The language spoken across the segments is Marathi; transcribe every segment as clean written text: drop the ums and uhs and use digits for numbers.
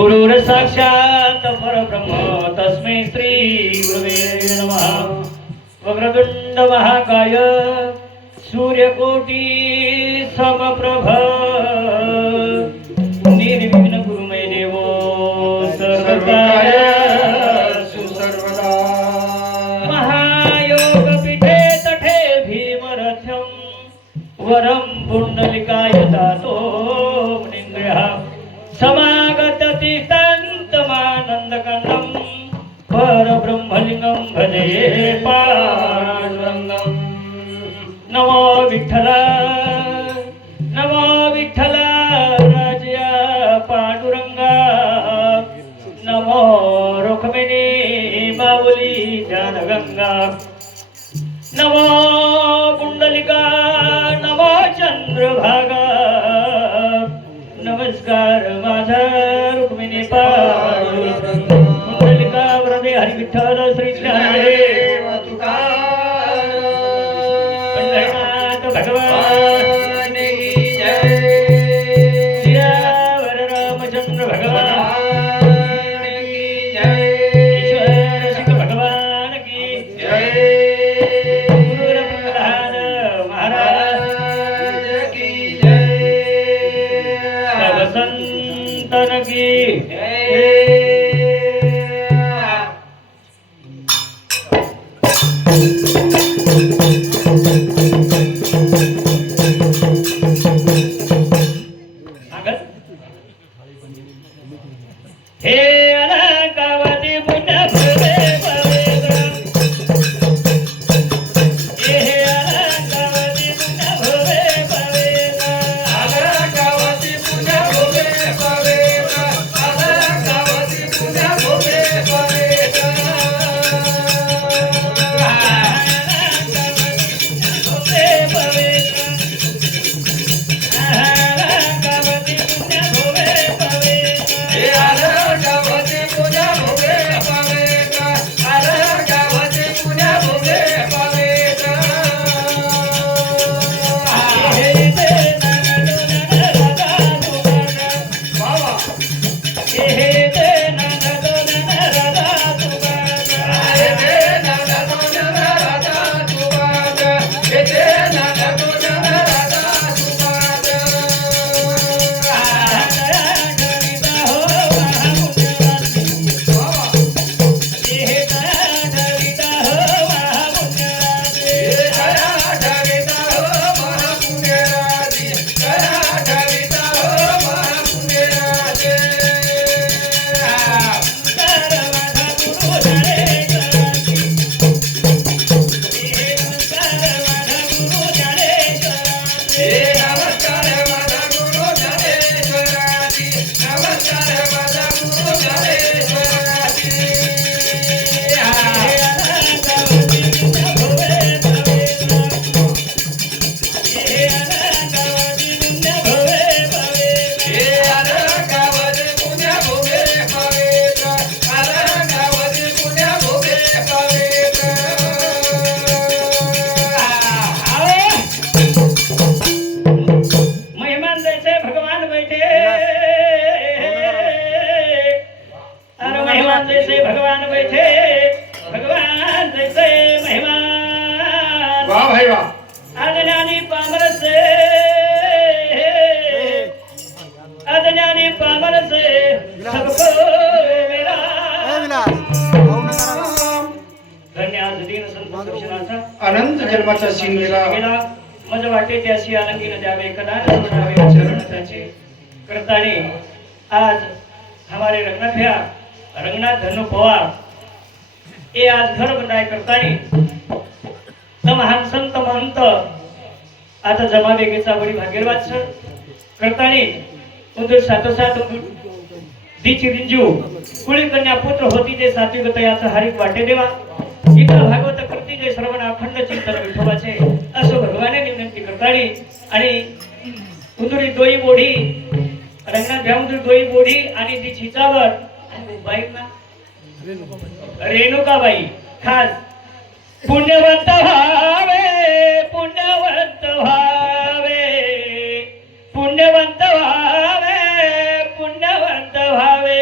गुरुर साक्षात परब्रह्म तस्मै श्री गुरुवे नमः। वक्रतुंड महाकाय सूर्यकोटी समप्रभ निर्विघ्न गुरुमय देवो सर्वकार्य सुसर्वदा। महायोग पीठे तठे भीमरथ्यं वरं पुंडलिकाय दातो मुनिंद्रः समागत तिष्ठन्तमानन्दकण्डं परब्रह्मलिङ्गं भजे पाण्डुरङ्गं। नमो विठ्ठल राजया पांडुरंगा। नमो रुक्मिणी माऊली जानगंगा। नमो पुंडलिका नमो चंद्रभागा। नमस्कार माझा रुक्मिणी पांडुरंग पुंडलिका वरदे हरी विठ्ठल श्री ज्ञानदेव तुकाराम पंढरीनाथ भगवान की जय। सियावर रामचंद्र भगवान की जय। ईश्वर सिंह भगवान की जय। गुरु प्रहलाद महाराज की जय। सब संतन की हे अलंकावती पुण्य भवे भवेगा। हे अलंकावती पुण्य भवे भवेगा। अलंकावती पुण्य भवे भवेगा। अलंकावती पुण्य भवे भवेगा। अलंकावती पुण्य भवे भवेगा। अलंकावती पुण्य भवे भवेगा। अलंकावती पुण्य भवे भवेगा। हे ते नंदन राधा तुमारा बाबा। हे ते नंदन राधा तुमारा। हे ते नंदन राधा तुमारा। हे ते नंदन राधा तुमारा। गणिता हो महापुण्यवासी बाबा। हे गणिता हो महापुण्यवासी। गणिता हो महापुण्यवासी। गणिता हो महापुण्यवासी। नमस्कार माझा गुरु ज्ञानेश्वराची। हे नमस्कार माझा गुरु ज्ञानेश्वराची। नमस्कार माझा गुरु ज्ञानेश्वराची। नमस्कार माझा गुरु ज्ञानेश्वराची। हे अलंकावती पुण्य भवे भवेगा। हे अलंकावती पुण्य भवे भवेगा। हे अलंकावती पुण्य भवे भवेगा। अलंकावती पुण्य भवे भवेगा। मेहमान जैसे भगवान बैठे। अरे मेहमान जैसे भगवान बैठे। भगवान जैसे मेहमान। वाह भाई वाह। अज्ञानी पामर से अज्ञानी पामर से सबको मेरा धन्य आज दीन संत दर्शनाचा अनंत जन्माचा शिंगेला गेला। मज वाटे त्याशी आनंदीन द्यावे कदान सोडावे चरण त्याचे करताने आज हमारे रंगनाथ धनु पवार ये आज घर बनाय करताने महान संत महंत आता जमा वेगेचा बडी भाग्यवान सर करताने उदर सातोसात दीची रिंजू कुळी कन्या पुत्र होती जे सात्विक तयाचा हरिक वाटे देवा। इतर भागवत करती जे श्रवण अखंड चिंतन विठोबाचे असो भगवाने विनंती करतानी आणि उंदुरी दोई बोढी रंगनाथ भ्याउंदुरी दोई बोढी आणि ती छिचावर बाई ना रेणुकाबाई खास पुण्यवंत व्हावे पुण्यवंत व्हावे पुण्यवंत व्हावे पुण्यवंत व्हावे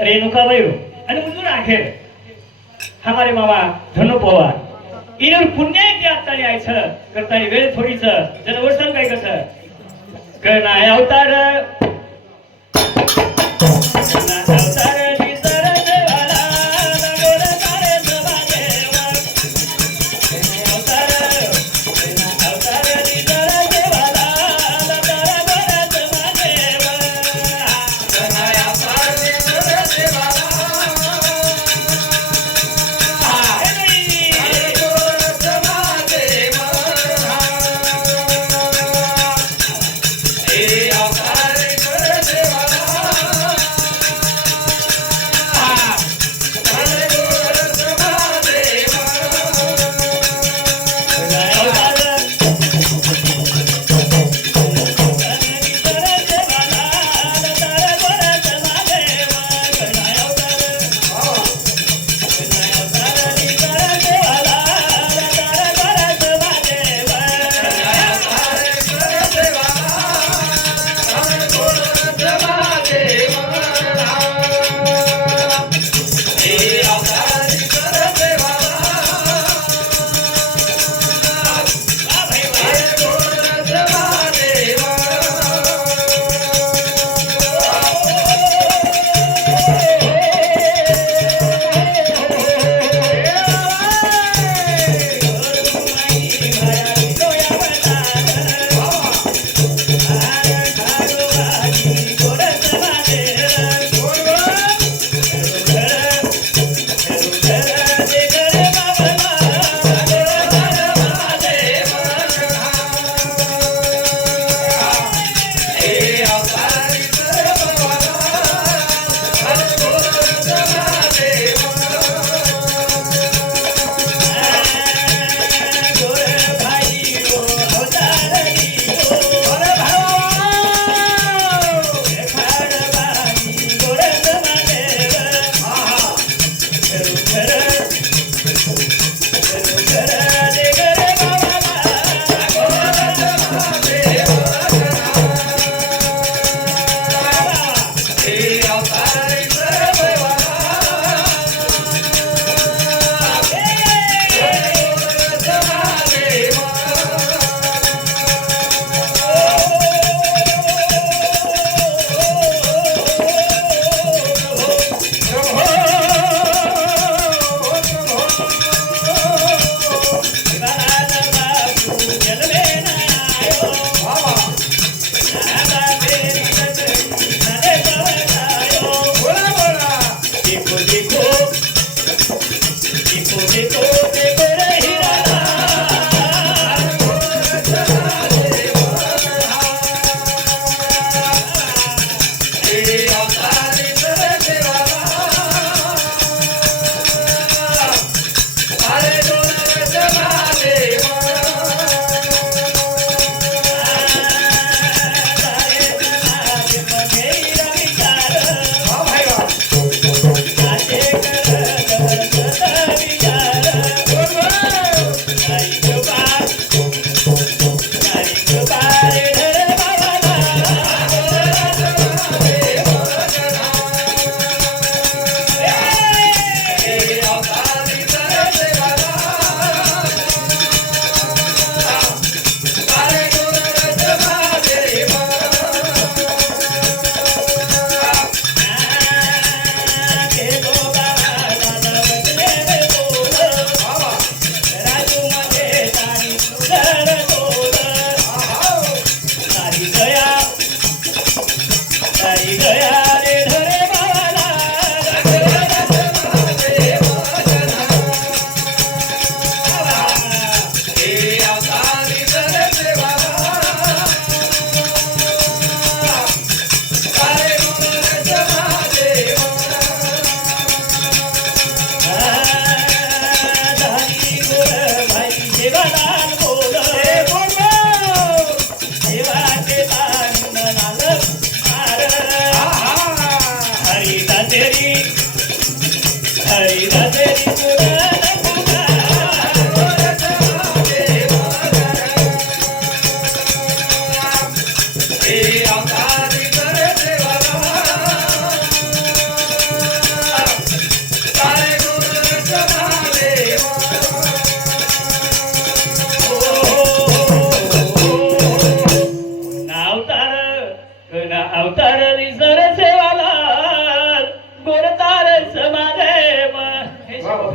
रेणुका बैरो आणि मुजून अखेर हमारे मामा धनु पवार इनर पुण्य आहे ते आता यायचं करताना वेळ थोडीच जर वर्षण काय कसं करणार अवतार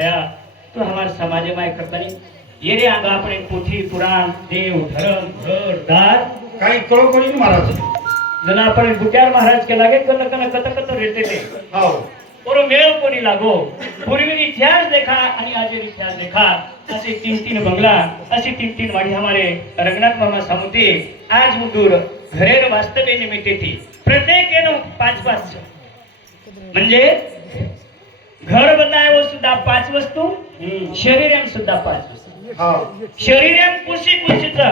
भया तो हमारे समाज में करता नहीं ये रे आगा अपने पोथी पुराण देव धर्म घर दार काही कळो करी महाराज जना अपने गुट्यार महाराज के लागे कन कन कत कत रहते थे हाव और मेल कोनी लागो पूर्वी इतिहास देखा आणि आज इतिहास देखा असे तीन तीन बंगला अशी तीन तीन वाडी हमारे रंगनाथ मामा सामुती आज मुदूर घरेर वास्तवे निमित्ते थी प्रत्येक एनो 5-5 म्हणजे घर बनायो सुद्धा 5 वस्तू शरीरम सुद्धा 5 वस्तू हाव शरीरम कुशी कुशीचा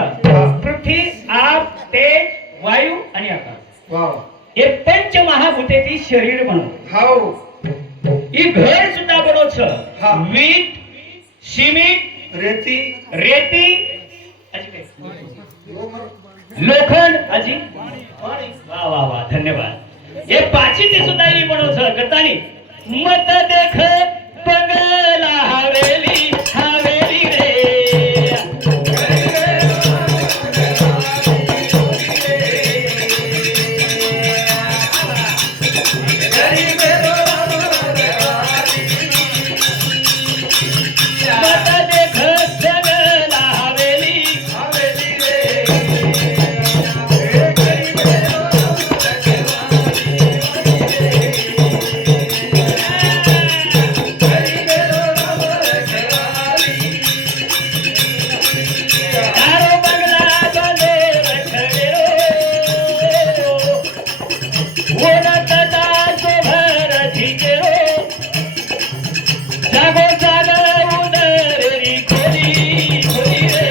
पृथ्वी आप तेज वायू आणि आकाश वाव हे पंच महाभूतेची शरीर म्हणून हाव ही घर सुद्धा बनवछ हा. वीट सिमेंट रेती रेती अजी काय? लोखंड अजी वा वा वा धन्यवाद हे पाची ते सुद्धा ही बनवछ गतानी मत देख बंगला हवेली हवेली रे मत देख बंगला हवेली हवेली रे तारो बंगला बने रखड़े वो नता सो भर धीके जागो जागो उदरी खोली खोली रे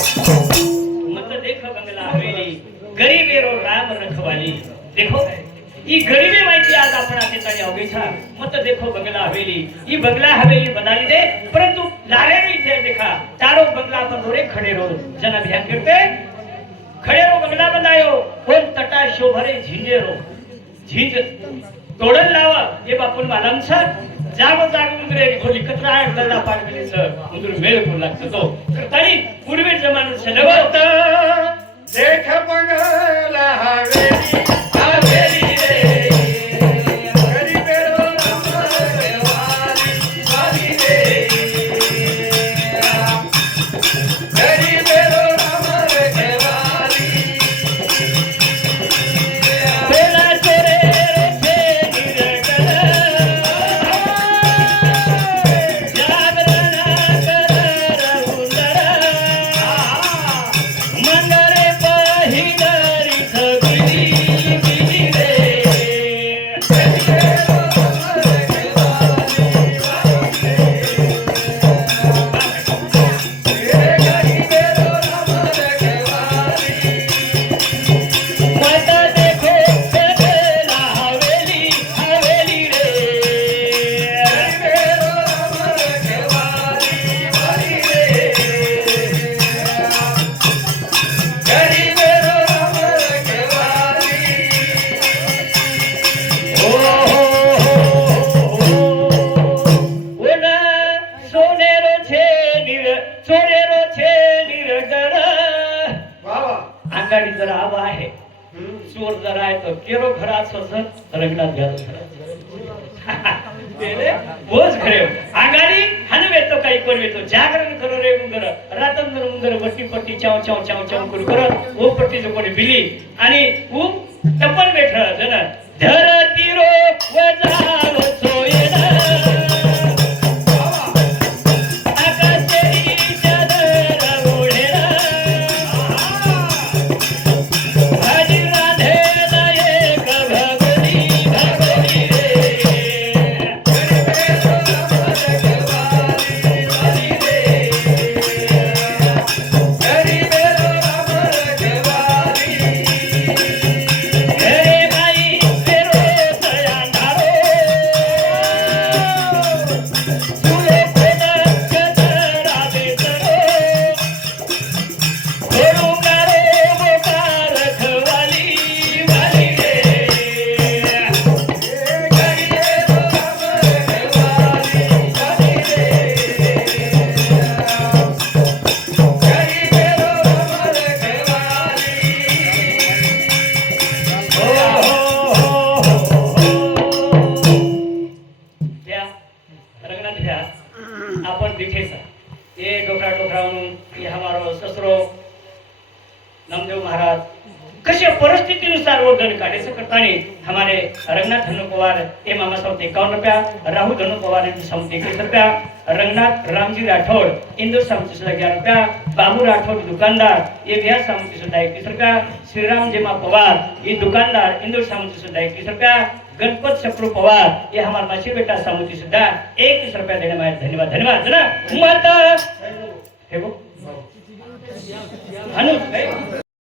मत देख बंगला हवेली गरीबेरो राम रखवाली देखो ई गरीबी माहिती आज आपण आतेतानी अवघे छा मत देखो बंगला हवेली ई बंगला हवेली बनाली दे परंतु लारे नहीं थे देखा चारों बंगला पर दोरे खड़े रो जना ध्यान करते खड़े रो बंगला बनायो कोण तटा शोभरे झिंजेरो झिंज तोडन लावा हे बापून मालम सर जागो जागो उंदरे खोली कचरा आहे गल्ला पाडले सर उंदर मेल को लागतो तो करतानी पूर्वी जमान्यात सलवत देख बंगला हवेली हवेली रे गरीबेरो रखवाली वाली रे गरीबेरो रखवाली बेला चोरे रे निरगल जागरण कर रहुंदर मंगरे पहिलरी सगळी बिली रे मत देखो बंगला हवेली हवेली रे ओ ओला सोनेरो छे निर सोनेरो छे निरगड वावा आंगाडी जरा आवा आहे चोर जरा आहे तो केरो घरात ससत रंगनाथ घ्यायला तेरे बोज खरे आंगाडी हनवे तो काही कोण वेतो जागरण करो रे मुंदर रातंदर मुंदर बट्टी पट्टी चाव चाव चाव चाव करू करत ओ पट्टी जो कोणी बिली आणि ऊ टप्पल बेठ जन धरती रो वजाव सोयेना आकाशेरी चादर ओढेना हरी राधेला एक भगवती भगवती रे घरे बाई तेरो रंगनाथ भ्या अपन दिखेसा ये डोकरा डोकरा ये हमारो ससरो नामदेव महाराज कशा परिस्थितीनुसार वर्धन काढायचं करताना हमारे रंगनाथ धनु पवार ये मामा साउथ 51 रुपया, राहुल धनु पवार यांची साउथ 21 रुपया, रंगनाथ रामजी राठौड़ इंदौर साउथ 11 रुपया, बाबू राठौड़ दुकानदार ये बिहार साउथ 21 रुपया, श्रीराम जेमा पवार ये दुकानदार इंदौर साउथ 21 रुपया, गणपत शक्रु पवार ये हमारे मासी बेटा साउथ 21 रुपया देने में धन्यवाद धन्यवाद ना माता हे वो हनु